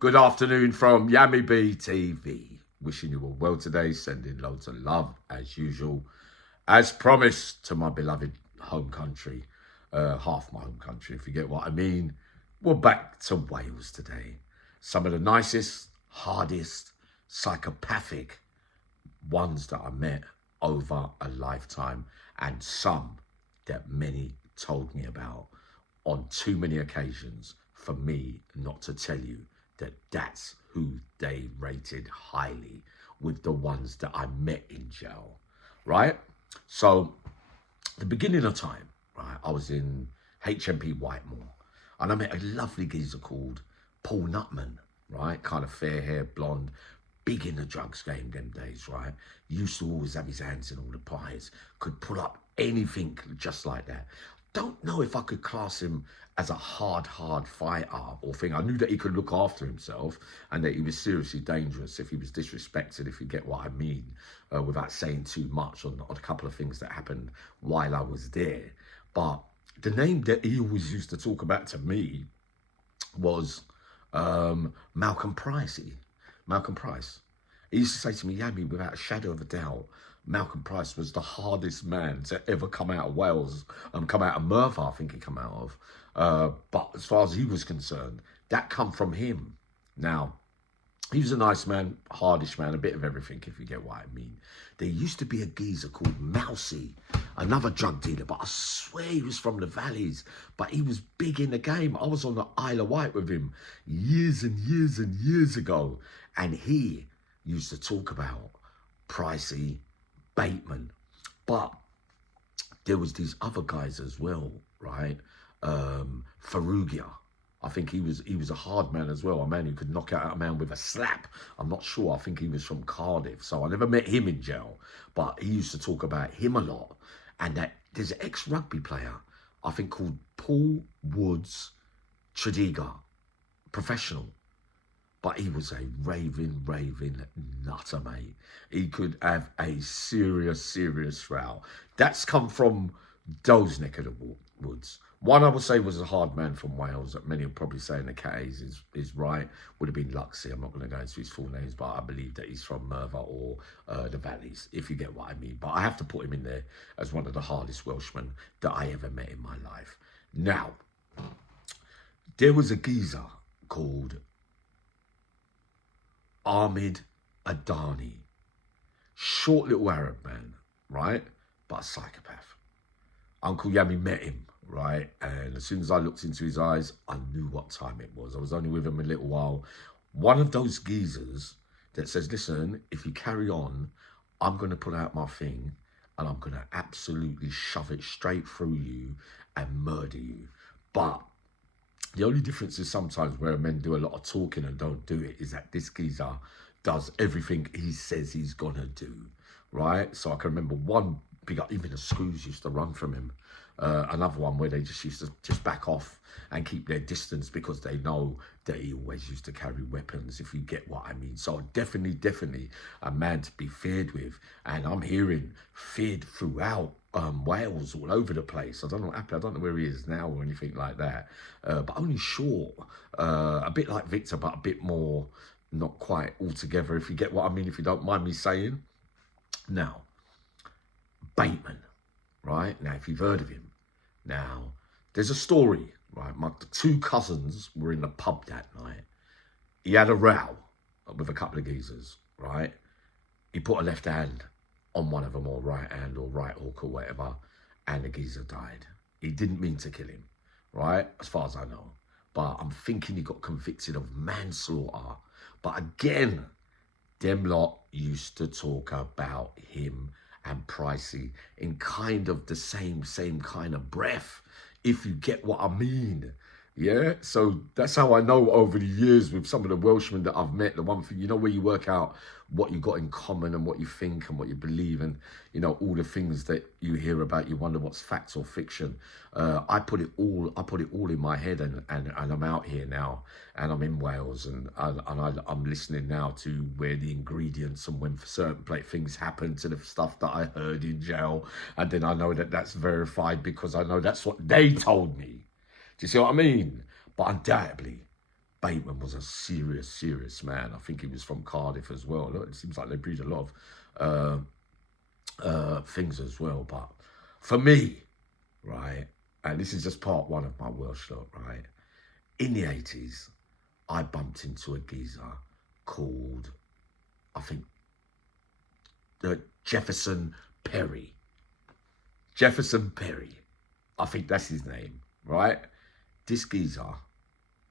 Good afternoon from Yummy B TV. Wishing you all well today, sending loads of love as usual. As promised to my beloved home country, half my home country, if you get what I mean. We're back to Wales today. Some of the nicest, hardest, psychopathic ones that I met over a lifetime, and some that many told me about on too many occasions for me not to tell you that that's who they rated highly with the ones that I met in jail, right? So the beginning of time, right, I was in HMP Whitemore and I met a lovely geezer called Paul Nutman, right? Kind of fair hair, blonde, big in the drugs game them days, right? Used to always have his hands in all the pies, could pull up anything just like that. Don't know if I could class him as a hard fighter or thing. I knew that he could look after himself and that he was seriously dangerous if he was disrespected, if you get what I mean, without saying too much on a couple of things that happened while I was there. But the name that he always used to talk about to me was Malcolm Pricey. Malcolm Price. He used to say to me, Yami, without a shadow of a doubt, Malcolm Price was the hardest man to ever come out of Wales, come out of Merthyr, I think he come out of. But as far as he was concerned, that come from him. Now, he was a nice man, hardish man, a bit of everything, if you get what I mean. There used to be a geezer called Mousy, another drug dealer, but I swear he was from the valleys, but he was big in the game. I was on the Isle of Wight with him years and years and years ago, and he used to talk about Pricey, Bateman, but there was these other guys as well, right? Ferrugia. I think he was a hard man as well, a man who could knock out a man with a slap. I'm not sure. I think he was from Cardiff, so I never met him in jail, but he used to talk about him a lot. And that there's an ex-rugby player, I think called Paul Woods Tredegar, professional. But he was a raving nutter, mate. He could have a serious row. That's come from those neck of the woods. One I would say was a hard man from Wales that many will probably say in the K's is right. Would have been Luxy. I'm not going to go into his full names, but I believe that he's from Merthyr or the Valleys, if you get what I mean. But I have to put him in there as one of the hardest Welshmen that I ever met in my life. Now, there was a geezer called Ahmed Adani. Short little Arab man, right? But a psychopath. Uncle Yami met him, right? And as soon as I looked into his eyes, I knew what time it was. I was only with him a little while. One of those geezers that says, listen, if you carry on, I'm going to pull out my thing and I'm going to absolutely shove it straight through you and murder you. But the only difference is sometimes where men do a lot of talking and don't do it is that this geezer does everything he says he's gonna do, right? So I can remember one big up, even the screws used to run from him. Another one where they just used to just back off and keep their distance because they know that he always used to carry weapons, if you get what I mean. So definitely a man to be feared with. And I'm hearing feared throughout Wales, all over the place. I don't know what happened. I don't know where he is now or anything like that. But only short, a bit like Victor, but a bit more, not quite altogether, if you get what I mean, if you don't mind me saying. Now, Bateman, right? Now, if you've heard of him, now, there's a story, right? My two cousins were in the pub that night. He had a row with a couple of geezers, right? He put a left hand on one of them, or right hand, or right hook, or whatever, and the geezer died. He didn't mean to kill him, right? As far as I know. But I'm thinking he got convicted of manslaughter. But again, them lot used to talk about him and Pricey in kind of the same kind of breath, if you get what I mean. Yeah, so that's how I know over the years with some of the Welshmen that I've met, the one thing, you know, where you work out what you got in common and what you think and what you believe, and, you know, all the things that you hear about, you wonder what's fact or fiction. I put it all in my head, and I'm out here now, and I'm in Wales, and I'm listening now to where the ingredients and when certain things happen to the stuff that I heard in jail, and then I know that that's verified because I know that's what they told me. Do you see what I mean? But undoubtedly, Bateman was a serious man. I think he was from Cardiff as well. Look, it seems like they breed a lot of things as well. But for me, right, and this is just part one of my Welsh lot, right? In the 80s, I bumped into a geezer called, I think, Jefferson Perry. Jefferson Perry. I think that's his name, right? This geezer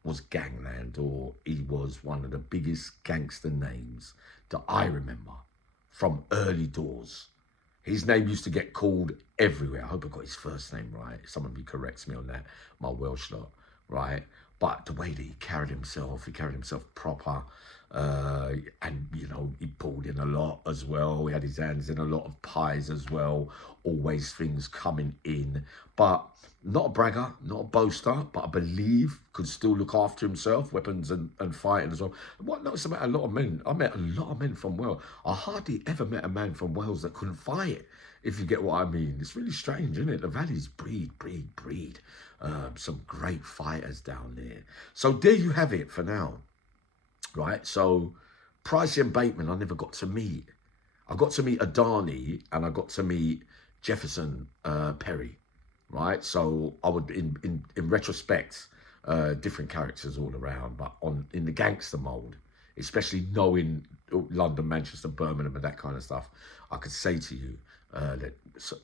was gangland, or he was one of the biggest gangster names that I remember from early doors. His name used to get called everywhere. I hope I got his first name right. Somebody corrects me on that, my Welsh lot, right? But the way that he carried himself proper. And, you know, he pulled in a lot as well. He had his hands in a lot of pies as well. Always things coming in. But not a bragger, not a boaster, but I believe could still look after himself, weapons and fighting as well. What noticed about a lot of men, I met a lot of men from Wales. I hardly ever met a man from Wales that couldn't fight, if you get what I mean. It's really strange, isn't it? The valleys breed. Some great fighters down there. So there you have it for now, right? So Pricey and Bateman, I never got to meet. I got to meet Adani and I got to meet Jefferson Perry, right? So I would, in retrospect, different characters all around, but in the gangster mold, especially knowing London, Manchester, Birmingham, and that kind of stuff, I could say to you that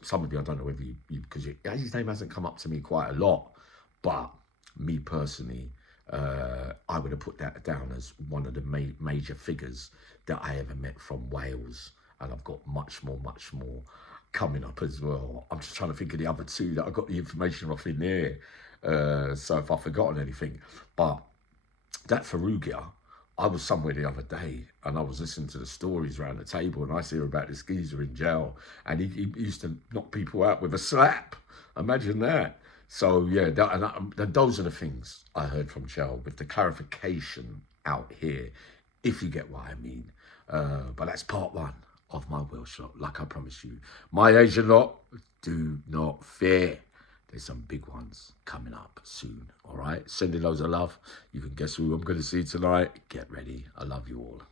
some of you, I don't know whether you because his name hasn't come up to me quite a lot, but me personally, I would have put that down as one of the major figures that I ever met from Wales, and I've got much more coming up as well. I'm just trying to think of the other two that I got the information off in there. So if I've forgotten anything, but that Ferrugia, I was somewhere the other day and I was listening to the stories around the table, and I hear about this geezer in jail, and he used to knock people out with a slap. Imagine that. So yeah, and those are the things I heard from Chell with the clarification out here, if you get what I mean. But that's part one of my Welsh lot, like I promised you. My Asian lot, do not fear. There's some big ones coming up soon, all right? Sending loads of love. You can guess who I'm going to see tonight. Get ready. I love you all.